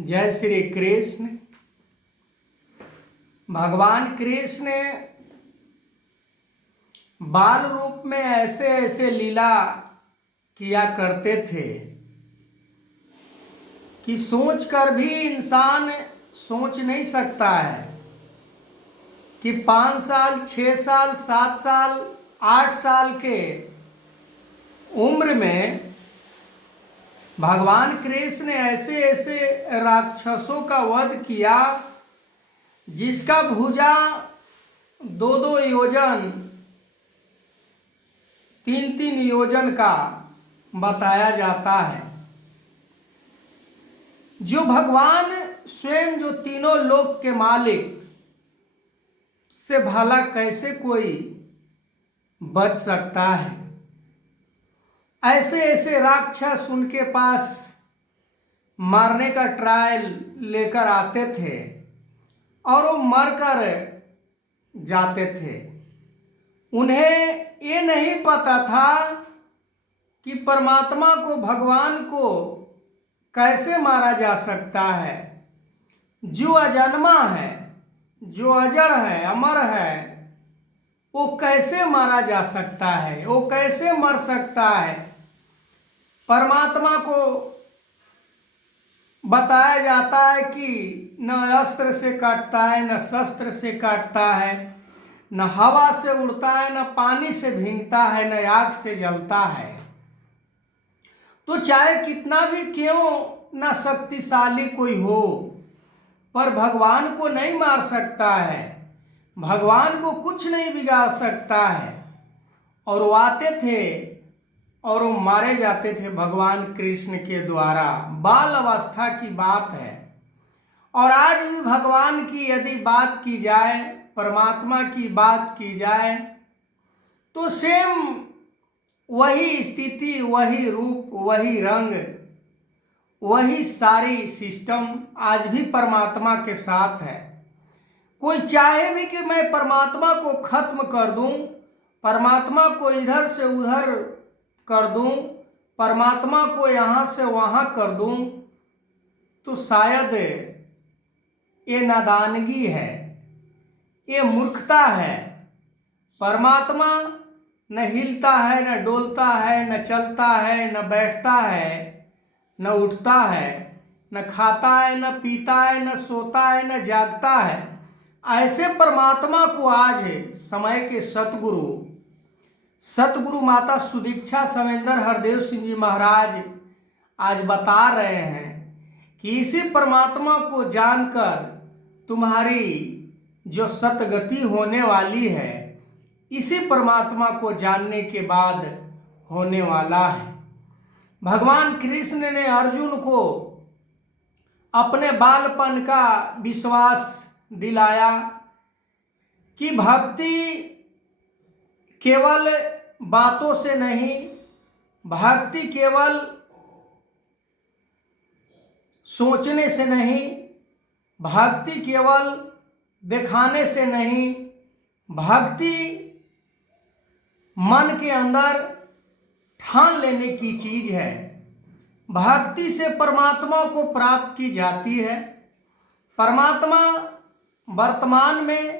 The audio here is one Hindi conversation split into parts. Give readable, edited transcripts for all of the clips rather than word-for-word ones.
जय श्री कृष्ण। भगवान कृष्ण बाल रूप में ऐसे ऐसे लीला किया करते थे कि सोचकर भी इंसान सोच नहीं सकता है कि 5 साल, 6 साल, 7 साल, 8 साल के उम्र में भगवान कृष्ण ने ऐसे ऐसे राक्षसों का वध किया जिसका भुजा 2-2 योजन, 3-3 योजन का बताया जाता है। जो भगवान स्वयं जो तीनों लोक के मालिक से भला कैसे कोई बच सकता है। ऐसे ऐसे राक्षस उनके पास मारने का ट्रायल लेकर आते थे और वो मरकर जाते थे। उन्हें ये नहीं पता था कि परमात्मा को, भगवान को कैसे मारा जा सकता है। जो अजन्मा है, जो अजड़ है, अमर है, वो कैसे मारा जा सकता है, वो कैसे मर सकता है। परमात्मा को बताया जाता है कि न अस्त्र से काटता है, न शस्त्र से काटता है, न हवा से उड़ता है, न पानी से भीगता है, न आग से जलता है। तो चाहे कितना भी क्यों न शक्तिशाली कोई हो, पर भगवान को नहीं मार सकता है, भगवान को कुछ नहीं बिगाड़ सकता है। और वो आते थे और वो मारे जाते थे भगवान कृष्ण के द्वारा। बाल अवस्था की बात है। और आज भी भगवान की यदि बात की जाए, परमात्मा की बात की जाए, तो सेम वही स्थिति, वही रूप, वही रंग, वही सारी सिस्टम आज भी परमात्मा के साथ है। कोई चाहे भी कि मैं परमात्मा को खत्म कर दूं, परमात्मा को इधर से उधर कर दूं, परमात्मा को यहाँ से वहाँ कर दूं, तो शायद ये नादानगी है, ये मूर्खता है। परमात्मा न हिलता है, न डोलता है, न चलता है, न बैठता है, न उठता है, न खाता है, न पीता है, न सोता है, न जागता है। ऐसे परमात्मा को आज समय के सतगुरु माता सुदीक्षा समेंदर हरदेव सिंह जी महाराज आज बता रहे हैं कि इसी परमात्मा को जानकर तुम्हारी जो सतगति होने वाली है, इसी परमात्मा को जानने के बाद होने वाला है। भगवान कृष्ण ने अर्जुन को अपने बालपन का विश्वास दिलाया कि भक्ति केवल बातों से नहीं, भक्ति केवल सोचने से नहीं, भक्ति केवल दिखाने से नहीं, भक्ति मन के अंदर ठान लेने की चीज है। भक्ति से परमात्मा को प्राप्त की जाती है। परमात्मा वर्तमान में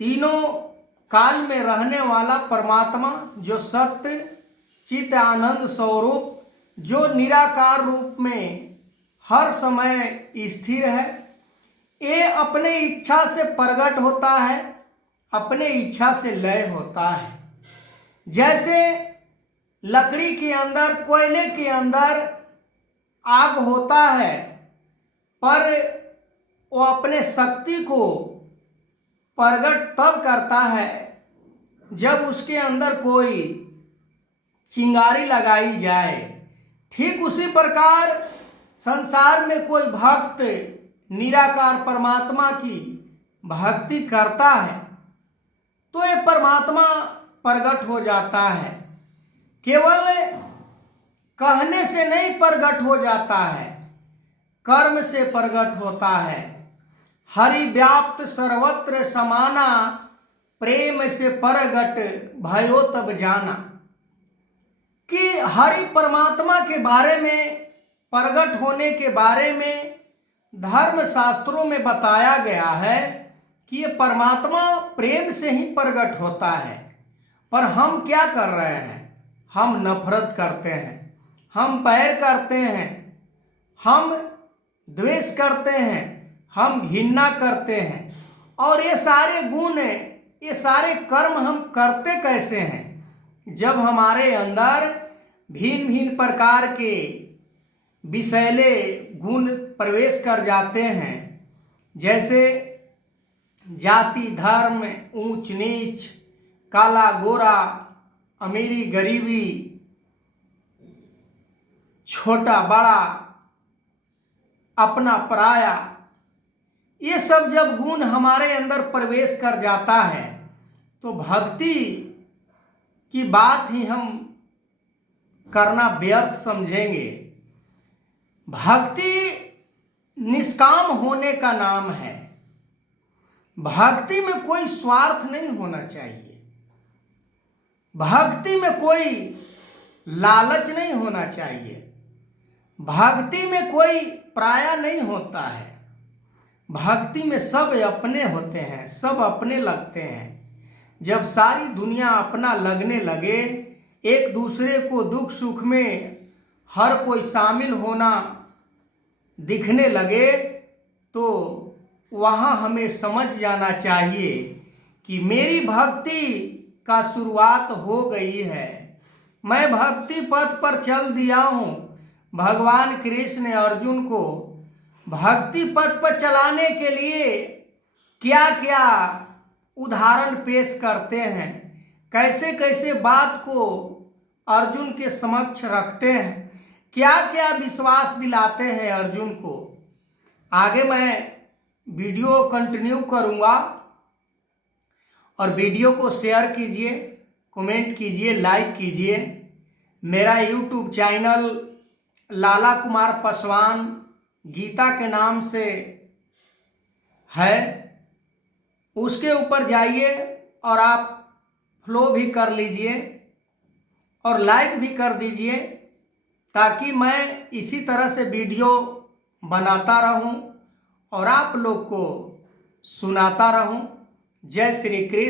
तीनों काल में रहने वाला परमात्मा, जो सत्य चित आनंद स्वरूप, जो निराकार रूप में हर समय स्थिर है, ये अपने इच्छा से प्रकट होता है, अपने इच्छा से लय होता है। जैसे लकड़ी के अंदर, कोयले के अंदर आग होता है, पर वो अपने शक्ति को प्रकट तब करता है जब उसके अंदर कोई चिंगारी लगाई जाए। ठीक उसी प्रकार संसार में कोई भक्त निराकार परमात्मा की भक्ति करता है तो ये परमात्मा प्रकट हो जाता है। केवल कहने से नहीं प्रकट हो जाता है, कर्म से प्रकट होता है। हरि व्याप्त सर्वत्र समाना, प्रेम से प्रगट भयो तब जाना। कि हरि परमात्मा के बारे में, प्रगट होने के बारे में धर्म शास्त्रों में बताया गया है कि ये परमात्मा प्रेम से ही प्रकट होता है, पर हम क्या कर रहे हैं? हम नफरत करते हैं, हम बैर करते हैं, हम द्वेष करते हैं, हम घृणा करते हैं। और ये सारे गुण, ये सारे कर्म हम करते कैसे हैं? जब हमारे अंदर भिन्न भिन्न प्रकार के विषैले गुण प्रवेश कर जाते हैं, जैसे जाति, धर्म, ऊंच नीच, काला गोरा, अमीरी गरीबी, छोटा बड़ा, अपना पराया, ये सब जब गुण हमारे अंदर प्रवेश कर जाता है तो भक्ति की बात ही हम करना व्यर्थ समझेंगे। भक्ति निष्काम होने का नाम है। भक्ति में कोई स्वार्थ नहीं होना चाहिए, भक्ति में कोई लालच नहीं होना चाहिए, भक्ति में कोई पराया नहीं होता है। भक्ति में सब अपने होते हैं, सब अपने लगते हैं। जब सारी दुनिया अपना लगने लगे, एक दूसरे को दुख सुख में हर कोई शामिल होना दिखने लगे, तो वहाँ हमें समझ जाना चाहिए कि मेरी भक्ति का शुरुआत हो गई है। मैं भक्ति पथ पर चल दिया हूँ। भगवान कृष्ण अर्जुन को भक्ति पथ पर चलाने के लिए क्या क्या उदाहरण पेश करते हैं, कैसे कैसे बात को अर्जुन के समक्ष रखते हैं, क्या क्या विश्वास दिलाते हैं अर्जुन को। आगे मैं वीडियो कंटिन्यू करूँगा, और वीडियो को शेयर कीजिए, कमेंट कीजिए, लाइक कीजिए। मेरा यूट्यूब चैनल लाला कुमार पासवान गीता के नाम से है, उसके ऊपर जाइए और आप फॉलो भी कर लीजिए और लाइक भी कर दीजिए, ताकि मैं इसी तरह से वीडियो बनाता रहूं और आप लोग को सुनाता रहूं। जय श्री कृष्ण।